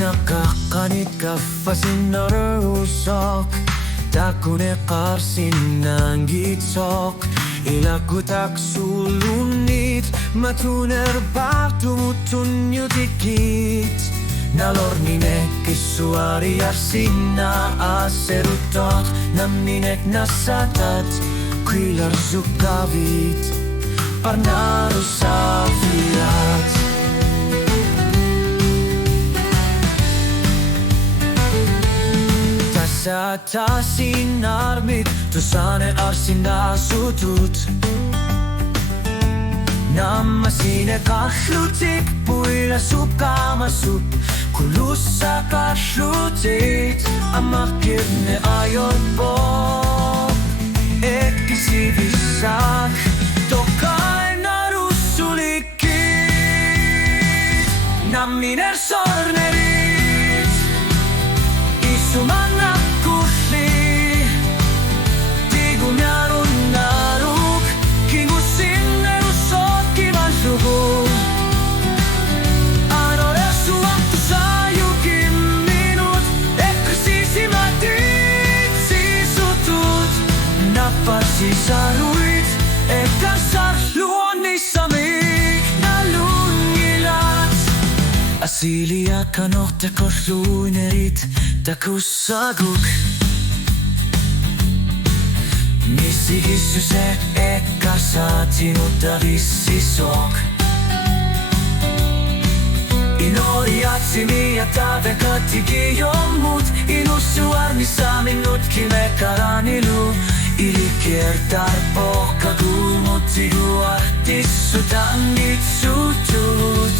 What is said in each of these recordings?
Kinakakanit kafasin narusok Takune karsin ng gitsok Ilagutak sulunit Matuner bartumutunyo dikit Nalorninek isuari arsina aserutot Naminek nasatat Kwilar zukavit Parnaru saviat Tasatasin armit Tusane arsinda sutut Namasine kahlutik Puila supkamasup Kulussa kahlutit Amakirne ayon po Ekisivisak Tokay narusulikit Naminer sornerit Isumanak kuhli Tigumiarun naruk Kingusin nerusot kimallugu Anoresu waktu sayukin minut Ekrisisimatit sisutut Napasisaruit Ekasar luonisamik Nalungilat Asilia kanohte kohluinerit Takussaguk Missihissuse ekkasatinutta vissisok Inoriatsimi ja tavekatiki jommut Inussuarnissa minutkin mekaranilu Ilikiertar pohka kuumutti huartissutangit sutut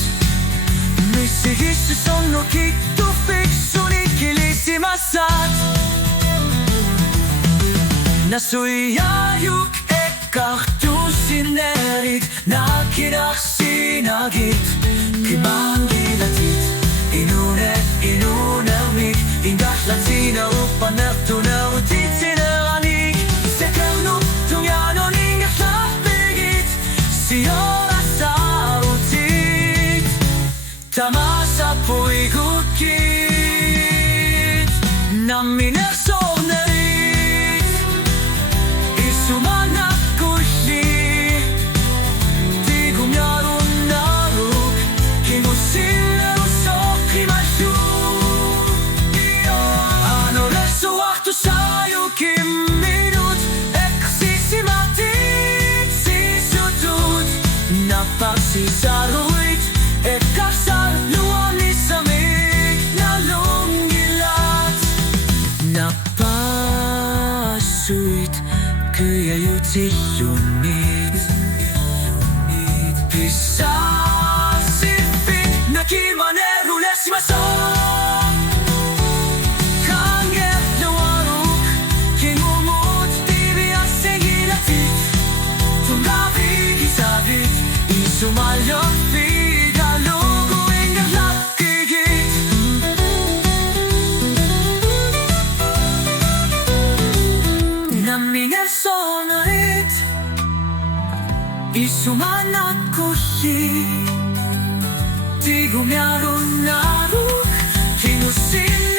Missihissys on nokittu fiksuni kilisimassat Nasuijajuk ekkahtusinerit Nakinahsinagit Kimangilatit Inunelmik Ingahlatina uppanertuneutit sineranik Sekernuttunjanon ingahlapigit Siorasautit Tamasa puigukit Naminer sornerit Isumanak kuhli Tigumiarun naruk Kingusin nerusok kimallu Anoresu waktu sayukin minut Eksisimatit sisutut Napasisaruit Ekasar luonisamik nalungilat Napasuit Kyäjutsillunit Pissasifit Nakimanerulesimason Kanget luaruk Kingumut tibiasegilatit Tungavik isavit Isumaljofit Sonarit Isumanak kuhli Tigumiarun naruk Kinusin